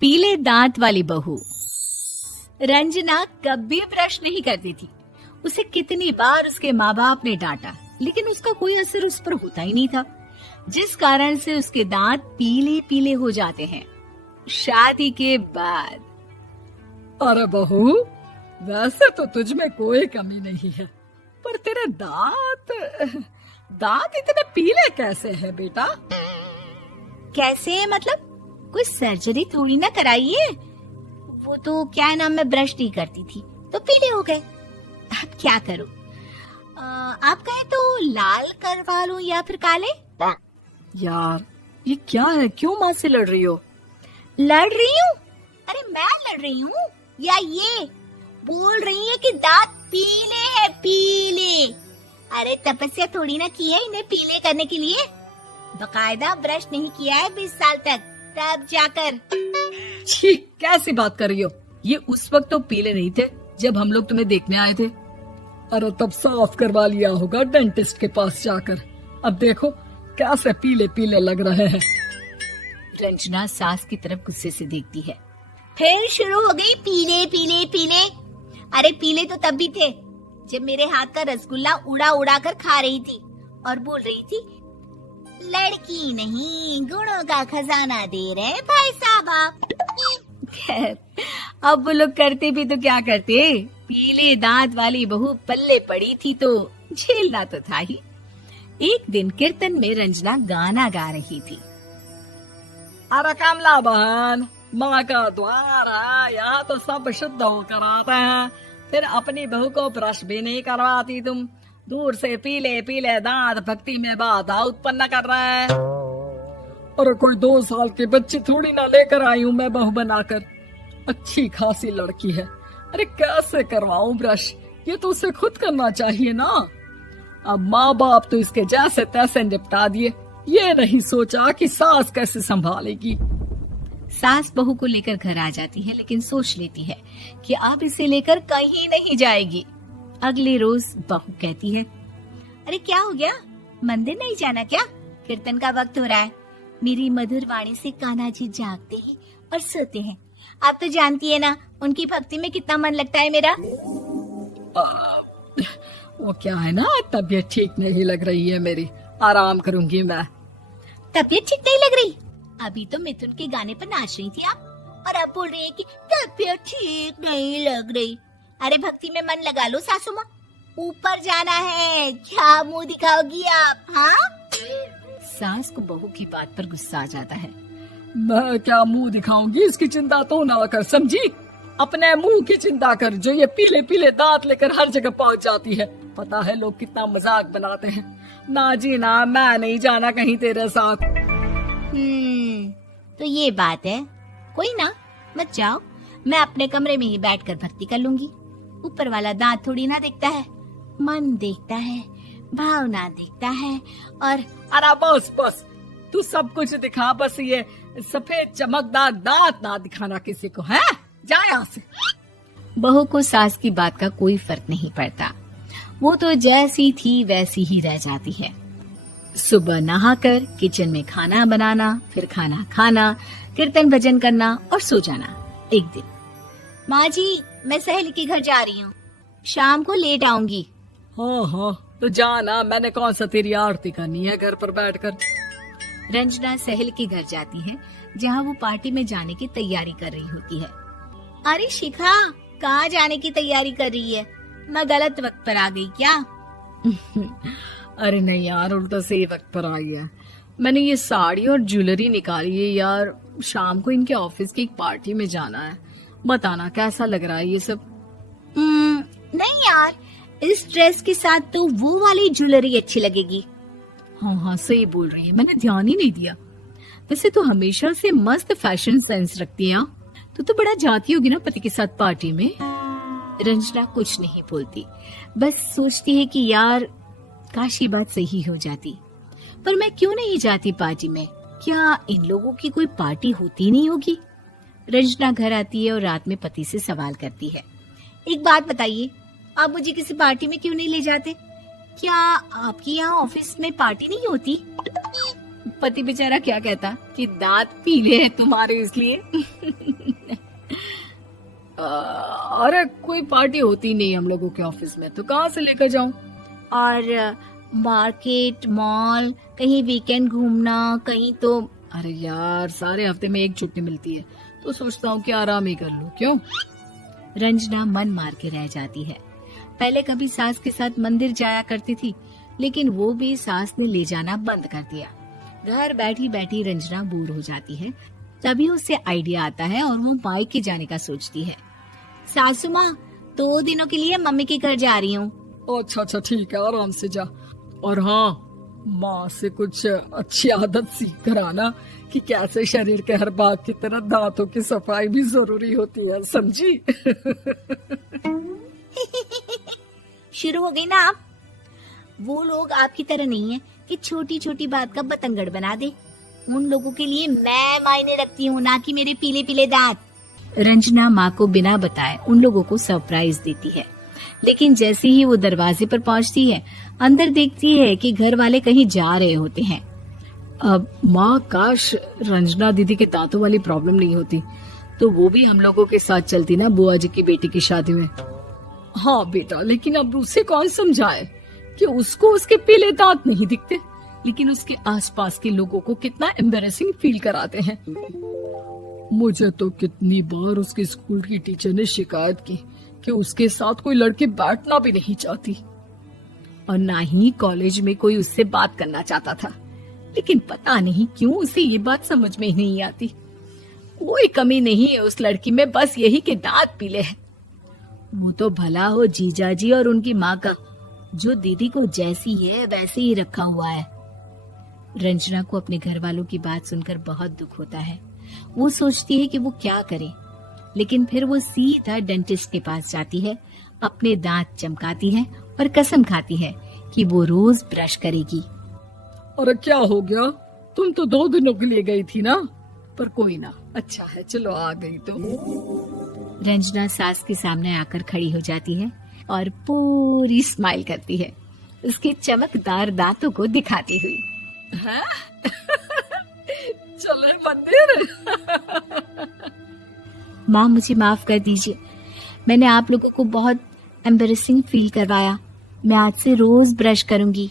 पीले दांत वाली बहू। रंजना कभी ब्रश नहीं करती थी। उसे कितनी बार उसके माँ बाप ने डांटा, लेकिन उसका कोई असर उस पर होता ही नहीं था, जिस कारण से उसके दांत पीले पीले हो जाते हैं। शादी के बाद अरे बहू, वैसे तो तुझ में कोई कमी नहीं है, पर तेरे दांत इतने पीले कैसे हैं बेटा? कैसे मतलब? कोई सर्जरी थोड़ी ना कराइए। वो तो क्या नाम, मैं ब्रश नहीं करती थी तो पीले हो गए। अब क्या करूं? आप कहें तो लाल करवा लूं या फिर काले? यार ये क्या है, क्यों माँ से लड़ रही हो? लड़ रही हूँ? अरे मैं लड़ रही हूँ या ये बोल रही है कि दांत पीले हैं, पीले। अरे तपस्या थोड़ी ना की है इन्हें पीले करने के लिए। बकायदा ब्रश नहीं किया है 20 साल तक, तब जाकर। छी, कैसी बात कर रही हो? ये उस वक्त तो पीले नहीं थे जब हम लोग तुम्हें देखने आए थे। अरे तब साफ करवा लिया होगा डेंटिस्ट के पास जाकर। अब देखो कैसे पीले पीले लग रहे हैं। रंजना सास की तरफ गुस्से से देखती है। फिर शुरू हो गई पीले पीले पीले। अरे पीले तो तब भी थे जब मेरे हाथ का रसगुल्ला उड़ा उड़ा कर खा रही थी और बोल रही थी, लड़की नहीं गुणों का खजाना दे रहे भाई साहब आप। खैर, अब वो लोग करते भी तो क्या करते, पीले दांत वाली बहू पल्ले पड़ी थी तो झेलना तो था ही। एक दिन कीर्तन में रंजना गाना गा रही थी। अरे कमला बहन, माँ का द्वार है, यहाँ तो सब शुद्ध होकर आते हैं, फिर अपनी बहू को ब्रश भी नहीं करवाती तुम। दूर से पीले पीले दांत भक्ति में बाधा उत्पन्न कर रहे हैं। अरे कोई 2 साल की बच्ची थोड़ी ना लेकर आई हूँ मैं बहू बनाकर। अच्छी खासी लड़की है, अरे कैसे करवाऊं ब्रश? ये तो उसे खुद करना चाहिए ना। अब माँ बाप तो इसके जैसे तैसे निपटा दिए, ये नहीं सोचा कि सास कैसे संभालेगी। सास बहू को लेकर घर आ जाती है, लेकिन सोच लेती है कि अब इसे लेकर कहीं नहीं जाएगी। अगले रोज बहू कहती है, अरे क्या हो गया, मंदिर नहीं जाना क्या? कीर्तन का वक्त हो रहा है। मेरी मधुर वाणी से कान्हा जी जागते हैं और सोते हैं। आप तो जानती है ना उनकी भक्ति में कितना मन लगता है मेरा। वो क्या है ना, तबीयत ठीक नहीं लग रही है मेरी, आराम करूंगी मैं। तबीयत ठीक नहीं लग रही? अभी तो मिथुन के गाने पर नाच रही थी आप, और अब बोल रही है कि तबीयत ठीक नहीं लग रही। अरे भक्ति में मन लगा लो सासू माँ, ऊपर जाना है, क्या मुंह दिखाओगी आप? हाँ? सास को बहू की बात पर गुस्सा आ जाता है। मैं क्या मुंह दिखाऊंगी, इसकी चिंता तो ना कर, समझी? अपने मुंह की चिंता कर, जो ये पीले पीले दांत लेकर हर जगह पहुंच जाती है। पता है लोग कितना मजाक बनाते हैं। ना जी ना, मैं नहीं जाना कहीं तेरे साथ। तो ये बात है, कोई ना, मत जाओ, मैं अपने कमरे में ही बैठकर भक्ति कर लूंगी। ऊपर वाला दांत थोड़ी ना देखता है, मन देखता है, भावना देखता है। और अरे बस बस, तू सब कुछ दिखा, बस ये सफेद चमकदार दांत ना दिखाना किसी को, है? जा यहाँ से। बहू को सास की बात का कोई फर्क नहीं पड़ता, वो तो जैसी थी वैसी ही रह जाती है। सुबह नहाकर किचन में खाना बनाना, फिर खाना खाना, कीर्तन भजन करना और सो जाना। एक दिन, माँ जी मैं सहेली के घर जा रही हूँ, शाम को लेट आऊंगी। हाँ हाँ तो जाना, मैंने कौन सा तेरी आरती करनी है घर पर बैठकर। रंजना सहेली के घर जाती है, जहाँ वो पार्टी में जाने की तैयारी कर रही होती है। अरे शिखा, कहाँ जाने की तैयारी कर रही है? मैं गलत वक्त पर आ गई क्या? अरे नहीं यार, उल्टा सही वक्त पर आ गया। मैंने ये साड़ी और ज्वेलरी निकाली है यार, शाम को इनके ऑफिस की एक पार्टी में जाना है। बताना कैसा लग रहा है ये सब? नहीं यार, इस ड्रेस के साथ तो वो वाली ज्वेलरी अच्छी लगेगी। हाँ हाँ सही बोल रही है, मैंने ध्यान ही नहीं दिया। वैसे तो हमेशा से मस्त फैशन सेंस रखती है। तो बड़ा जाती होगी ना पति के साथ पार्टी में। रंजना कुछ नहीं बोलती, बस सोचती है कि यार काश ये बात सही हो जाती, पर मैं क्यों नहीं जाती पार्टी में? क्या इन लोगों की कोई पार्टी होती नहीं होगी? रंजना घर आती है और रात में पति से सवाल करती है, एक बात बताइए, आप मुझे किसी पार्टी में क्यों नहीं ले जाते? क्या आपकी यहाँ ऑफिस में पार्टी नहीं होती? पति बेचारा क्या कहता कि दांत पीले हैं तुम्हारे इसलिए। अरे कोई पार्टी होती नहीं हम लोगों के ऑफिस में, तो कहाँ से लेकर जाऊं? और मार्केट, मॉल, कहीं वीकेंड घूमना, कहीं तो। अरे यार, सारे हफ्ते में एक छुट्टी मिलती है, तो सोचता हूँ कि आराम ही कर लूं। क्यों? रंजना मन मार के रह जाती है। पहले कभी सास के साथ मंदिर जाया करती थी, लेकिन वो भी सास ने ले जाना बंद कर दिया। घर बैठी बैठी रंजना बोर हो जाती है। तभी उसे आइडिया आता है और वो मायके जाने का सोचती है। सासू माँ, 2 दिनों के लिए मम्मी के घर जा रही हूँ। अच्छा ठीक है, आराम से जा। और हाँ, माँ से कुछ अच्छी आदत सीख कर आना कि कैसे शरीर के हर भाग की तरह दांतों की सफाई भी जरूरी होती है, समझी? शुरू हो गई ना आप। वो लोग आपकी तरह नहीं है कि छोटी छोटी बात का बतंगड़ बना दे। उन लोगों के लिए मैं मायने रखती हूँ, ना कि मेरे पीले पीले दांत। रंजना माँ को बिना बताए उन लोगों को सरप्राइज देती है, लेकिन जैसे ही वो दरवाजे पर पहुँचती है, अंदर देखती है कि घर वाले कहीं जा रहे होते हैं। अब माँ, काश रंजना दीदी के दांतों वाली प्रॉब्लम नहीं होती, तो वो भी हम लोगों के साथ चलती ना बुआ जी की बेटी की शादी में। हाँ बेटा, लेकिन अब उसे कौन समझाए कि उसको उसके पीले दांत नहीं दिखते, लेकिन उसके आसपास के लोगों को कितना एम्बैरेसिंग फील कराते हैं। मुझे तो कितनी बार उसके स्कूल की टीचर ने शिकायत की कि उसके साथ कोई लड़की बैठना भी नहीं चाहती, और ना ही कॉलेज में कोई उससे बात करना चाहता था। लेकिन पता नहीं क्यों उसे ये बात समझ में ही नहीं आती। कोई कमी नहीं है उस लड़की में, बस यही कि दांत पीले हैं। वो तो भला हो जीजा जी और उनकी माँ का, जो दीदी को जैसी है वैसे ही रखा हुआ है। रंजना को अपने घर वालों की बात सुनकर बहुत दुख होता है। वो सोचती है कि वो क्या करे, लेकिन फिर वो सीधा डेंटिस्ट के पास जाती है, अपने दांत चमकाती है और कसम खाती है कि वो रोज ब्रश करेगी। अरे क्या हो गया? तुम तो 2 दिनों के लिए गई थी ना, पर कोई ना, अच्छा है, चलो आ गई तो। रंजना सास के सामने आकर खड़ी हो जाती है और पूरी स्माइल करती है, उसके चमकदार दांतों को दिखाती हुई। हैं? चले मंदिर। माँ, मुझे माफ कर दीजिए, मैंने आप लोगों को बहुत एम्बैरेसिंग फील करवाया। मैं आज से रोज ब्रश करूंगी।